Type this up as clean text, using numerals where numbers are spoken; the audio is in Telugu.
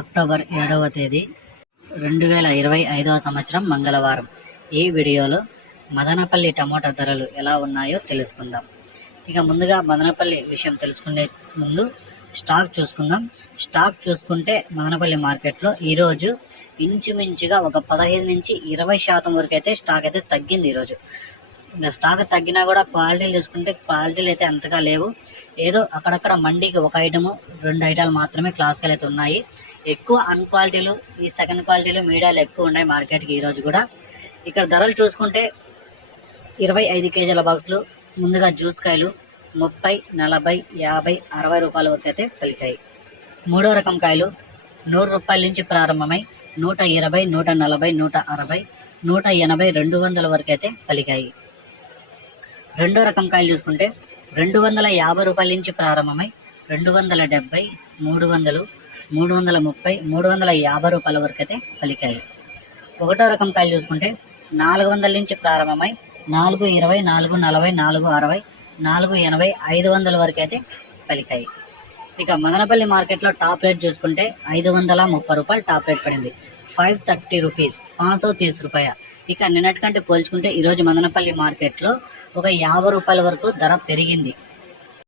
అక్టోబర్ 7వ తేదీ 2025వ సంవత్సరం మంగళవారం. ఈ వీడియోలో మదనపల్లి టమోటా ధరలు ఎలా ఉన్నాయో తెలుసుకుందాం. ఇక ముందుగా మదనపల్లి విషయం తెలుసుకునే ముందు స్టాక్ చూసుకుందాం. స్టాక్ చూసుకుంటే మదనపల్లి మార్కెట్లో ఈరోజు ఇంచుమించుగా ఒక 15 నుంచి 20% వరకు అయితే స్టాక్ అయితే తగ్గింది. ఈరోజు ఇంకా స్టాక్ తగ్గినా కూడా క్వాలిటీలు చూసుకుంటే క్వాలిటీలు అయితే అంతగా లేవు. ఏదో అక్కడక్కడ మండీకి ఒక ఐటము 2 ఐటాలు మాత్రమే క్లాసికల్ అయితే ఉన్నాయి. ఎక్కువ అన్క్వాలిటీలు, ఈ సెకండ్ క్వాలిటీలు, మీడియాలు ఎక్కువ ఉన్నాయి మార్కెట్కి ఈరోజు కూడా. ఇక్కడ ధరలు చూసుకుంటే 25 కేజీల బాక్సులు, ముందుగా జ్యూస్ కాయలు 30, 40, 50, 60 రూపాయల వరకు అయితే పలికాయి. మూడో రకం కాయలు 100 రూపాయల నుంచి ప్రారంభమై 120, 140, 160, 180, 200 వరకు అయితే పలికాయి. రెండో రకం కాయలు చూసుకుంటే 250 రూపాయల నుంచి ప్రారంభమై 270, 300, 330, 350 రూపాయల వరకు అయితే పలికాయి. ఒకటో రకం కాయలు చూసుకుంటే 400 నుంచి ప్రారంభమై 420, 440, 460, 480, 500 వరకు అయితే పలికాయి. ఇక మదనపల్లి మార్కెట్లో టాప్ రేట్ చూసుకుంటే 530 రూపాయలు టాప్ రేట్ పడింది. 530 రూపీస్, 530 రూపాయ. ఇక నిన్నటికంటే పోల్చుకుంటే ఈరోజు మదనపల్లి మార్కెట్లో ఒక 50 రూపాయల వరకు ధర పెరిగింది.